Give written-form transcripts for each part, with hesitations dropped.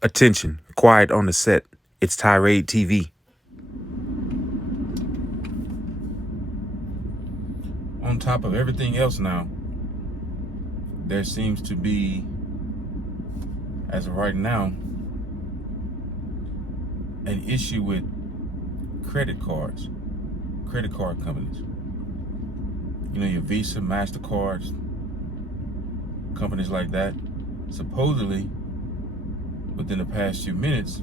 Attention, quiet on the set. It's Tirade TV. On top of everything else now, there seems to be, as of right now, an issue with credit card companies. You know, your Visa, MasterCards, companies like that. Supposedly, within the past few minutes,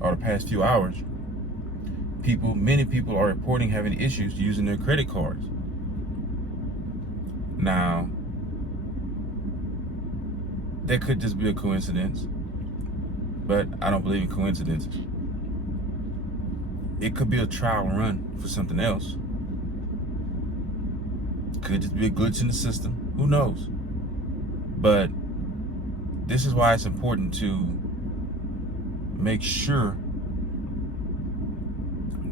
or the past few hours, many people are reporting having issues using their credit cards. Now, that could just be a coincidence, but I don't believe in coincidences. It could be a trial run for something else. Could just be a glitch in the system. Who knows? But this is why it's important to make sure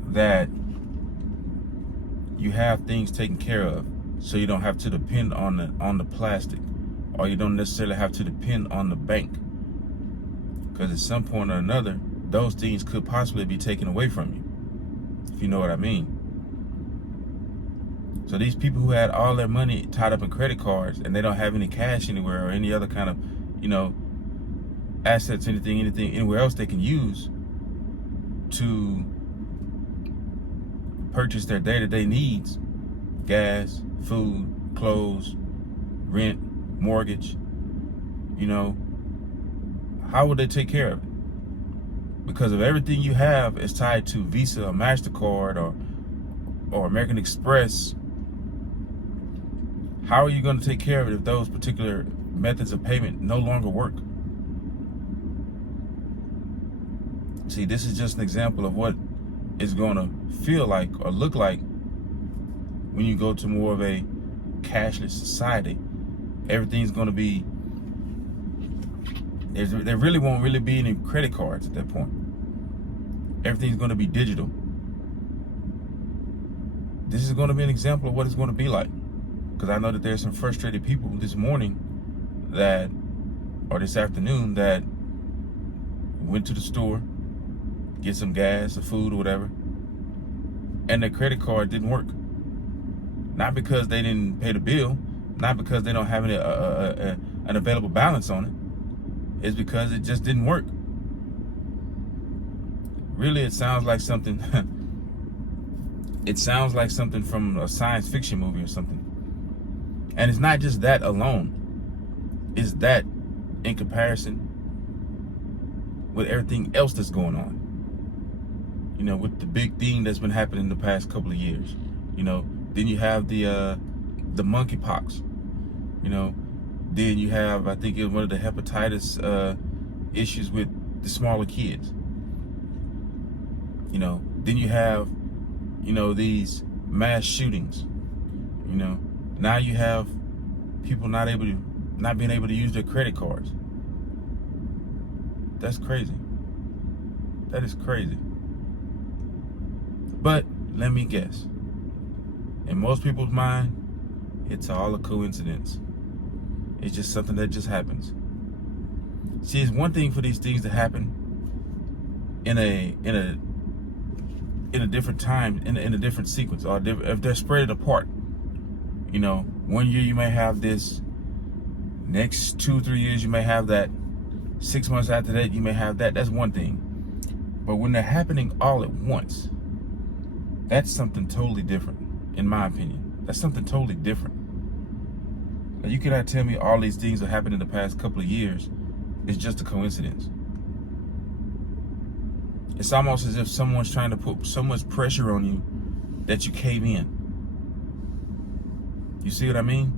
that you have things taken care of, so you don't have to depend on the plastic, or you don't necessarily have to depend on the bank, because at some point or another, those things could possibly be taken away from you, if you know what I mean. So these people who had all their money tied up in credit cards and they don't have any cash anywhere or any other kind of, assets, anything anywhere else they can use to purchase their day-to-day needs, gas, food, clothes, rent, mortgage, how would they take care of it? Because if everything you have is tied to Visa or MasterCard or American Express, how are you going to take care of it if those particular methods of payment no longer work? See, this is just an example of what it's going to feel like or look like when you go to more of a cashless society. Everything's going to be, there really won't really be any credit cards at that point. Everything's going to be digital. This is going to be an example of what it's going to be like. Because I know that there's some frustrated people this morning or this afternoon, that went to the store, get some gas or food or whatever, and their credit card didn't work. Not because they didn't pay the bill, not because they don't have an available balance on it. It's because it just didn't work. Really, it sounds like something. It sounds like something from a science fiction movie or something. And it's not just that alone. It's that in comparison with everything else that's going on. With the big thing that's been happening the past couple of years. Then you have the monkeypox. Then you have, I think, one of the hepatitis issues with the smaller kids. Then you have, these mass shootings. Now you have people not being able to use their credit cards. That's crazy. That is crazy. But let me guess. In most people's mind, it's all a coincidence. It's just something that just happens. See, it's one thing for these things to happen in a different time, in a different sequence, or if they're spread apart. 1 year you may have this, next 2-3 years you may have that, 6 months after that you may have that. That's one thing. But when they're happening all at once, that's something totally different, in my opinion. That's something totally different. Now, you cannot tell me all these things that happened in the past couple of years is just a coincidence. It's almost as if someone's trying to put so much pressure on you that you cave in. You see what I mean?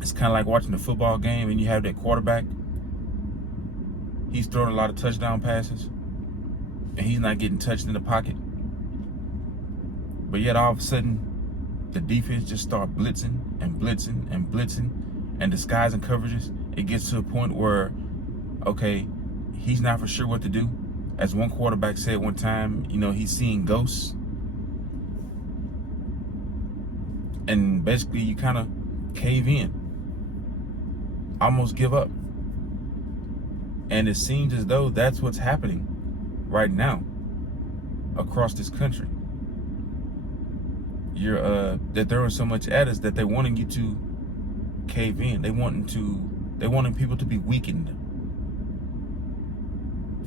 It's kind of like watching a football game and you have that quarterback. He's throwing a lot of touchdown passes and he's not getting touched in the pocket. But yet all of a sudden, the defense just start blitzing and blitzing and blitzing and disguising coverages. It gets to a point where, okay, he's not for sure what to do. As one quarterback said one time, he's seeing ghosts. And basically you kind of cave in. almost give up. And it seems as though that's what's happening right now across this country. They're throwing so much at us that they're wanting you to cave in. They're wanting people to be weakened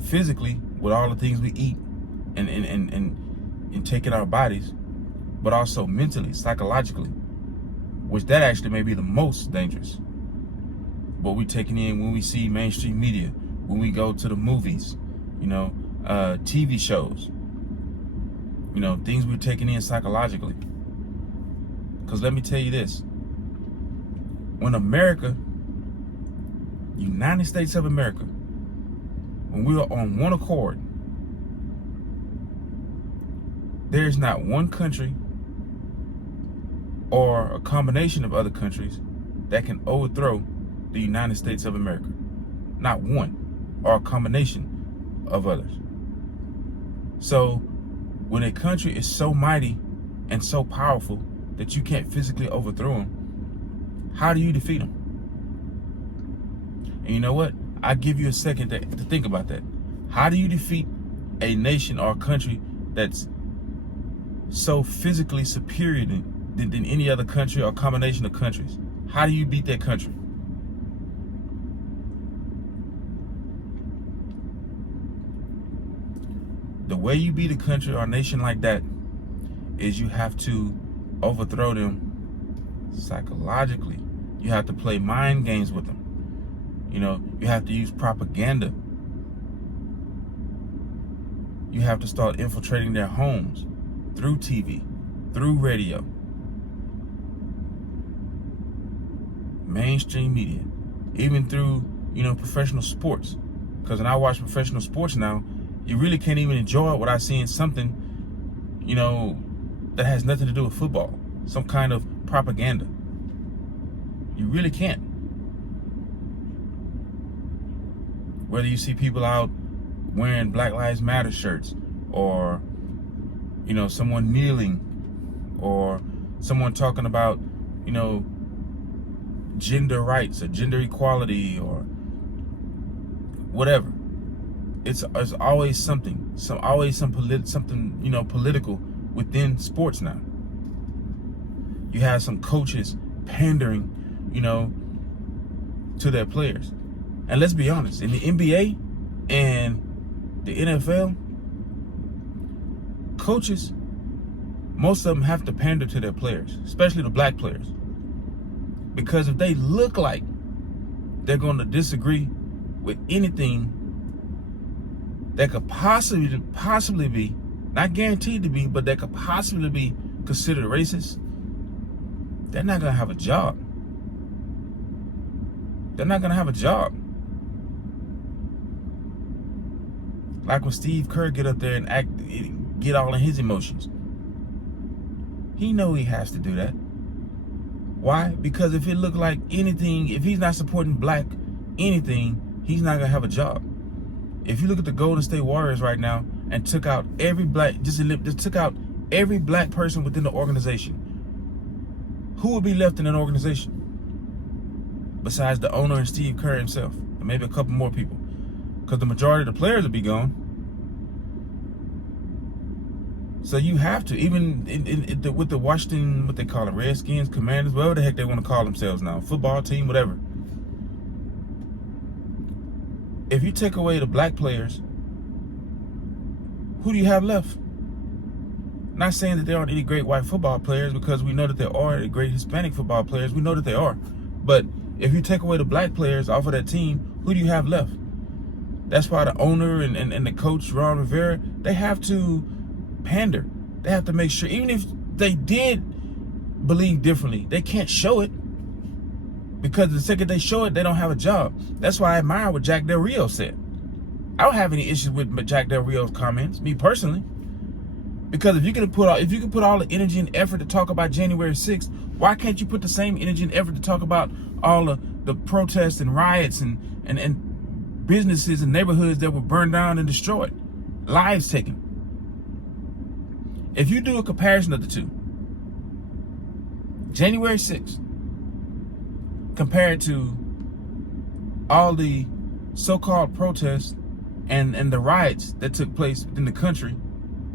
physically with all the things we eat and take in our bodies, but also mentally, psychologically, which that actually may be the most dangerous. What we're taking in when we see mainstream media, when we go to the movies, TV shows, things we're taking in psychologically. Because let me tell you this, when America, United States of America, when we are on one accord, there's not one country or a combination of other countries that can overthrow the United States of America. Not one, or a combination of others. So when a country is so mighty and so powerful that you can't physically overthrow them, how do you defeat them? And you know what? I give you a second to think about that. How do you defeat a nation or a country that's so physically superior than any other country or combination of countries? How do you beat that country? The way you beat a country or a nation like that is you have to overthrow them psychologically. You have to play mind games with them. You have to use propaganda. You have to start infiltrating their homes through TV, through radio, mainstream media, even through, professional sports. Because when I watch professional sports now, you really can't even enjoy it without seeing something, that has nothing to do with football, some kind of propaganda. You really can't. Whether you see people out wearing Black Lives Matter shirts, or, someone kneeling, or someone talking about, gender rights or gender equality or whatever. It's always something, political within sports now. You have some coaches pandering, to their players. And let's be honest, in the NBA and the NFL, coaches, most of them have to pander to their players, especially the black players. Because if they look like they're going to disagree with anything that could possibly be, not guaranteed to be, but that could possibly be considered racist, they're not going to have a job. They're not going to have a job. Like when Steve Kerr get up there and get all in his emotions. He know he has to do that. Why? Because if it looked like anything, if he's not supporting black anything, he's not going to have a job. If you look at the Golden State Warriors right now and took out every black, just took out every black person within the organization, who would be left in an organization? Besides the owner and Steve Kerr himself, and maybe a couple more people. Because the majority of the players would be gone. So you have to, even with the Washington, what they call them, Redskins, Commanders, whatever the heck they want to call themselves now, football team, whatever. If you take away the black players, who do you have left? Not saying that there aren't any great white football players, because we know that there are great Hispanic football players. We know that there are. But if you take away the black players off of that team, who do you have left? That's why the owner and the coach, Ron Rivera, they have to pander. They have to make sure, even if they did believe differently, they can't show it. Because the second they show it, they don't have a job. That's why I admire what Jack Del Rio said. I don't have any issues with Jack Del Rio's comments, me personally. Because if you can put all the energy and effort to talk about January 6th, why can't you put the same energy and effort to talk about all the protests and riots and businesses and neighborhoods that were burned down and destroyed, lives taken? If you do a comparison of the two, January 6th compared to all the so-called protests and the riots that took place in the country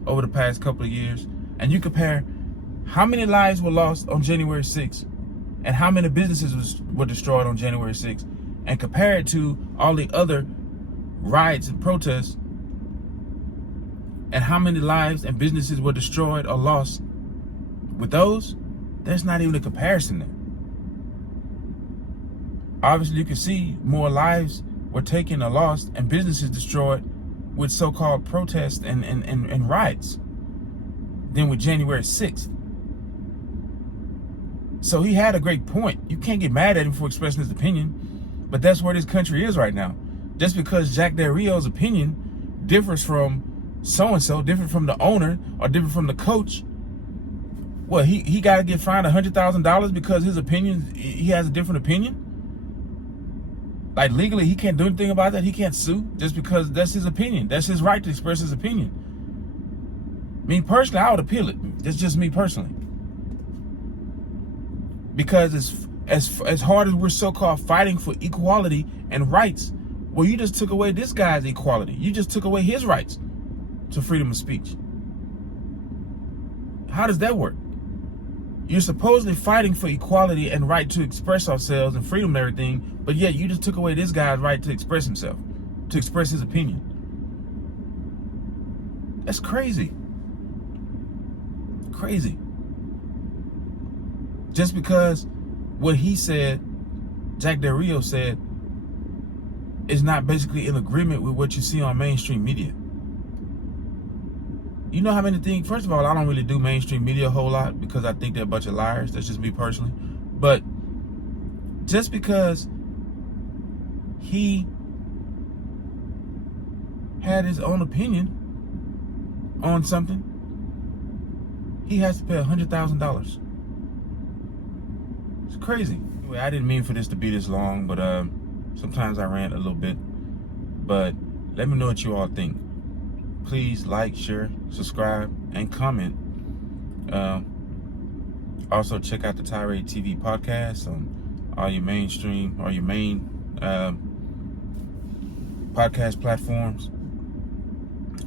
over the past couple of years, and you compare how many lives were lost on January 6th and how many businesses were destroyed on January 6th, and compare it to all the other riots and protests and how many lives and businesses were destroyed or lost with those, there's not even a comparison there. Obviously, you can see more lives were taken or lost and businesses destroyed with so-called protests and riots than with January 6th. So he had a great point. You can't get mad at him for expressing his opinion, but that's where this country is right now. Just because Jack Del Rio's opinion differs from so-and-so, different from the owner or different from the coach, well, he got to get fined $100,000 because his opinion, he has a different opinion? Like, legally, he can't do anything about that. He can't sue just because that's his opinion. That's his right to express his opinion. Me personally, I would appeal it. That's just me personally. Because as hard as we're so-called fighting for equality and rights, well, you just took away this guy's equality. You just took away his rights to freedom of speech. How does that work? You're supposedly fighting for equality and right to express ourselves and freedom and everything, but yet you just took away this guy's right to express himself, to express his opinion. That's crazy. Crazy. Just because what he said, Jack Del Rio said, is not basically in agreement with what you see on mainstream media. You know how many things, first of all, I don't really do mainstream media a whole lot because I think they're a bunch of liars. That's just me personally. But just because he had his own opinion on something, he has to pay $100,000. It's crazy. Anyway, I didn't mean for this to be this long, but sometimes I rant a little bit. But let me know what you all think. Please like, share, subscribe, and comment. Also, check out the Tirade TV podcast on all your mainstream or your main podcast platforms.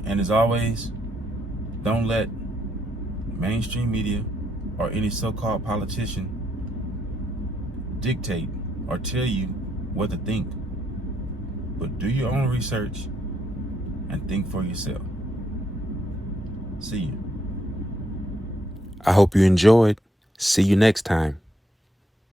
And as always, don't let mainstream media or any so-called politician dictate or tell you what to think. But do your own research and think for yourself. See you. I hope you enjoyed. See you next time.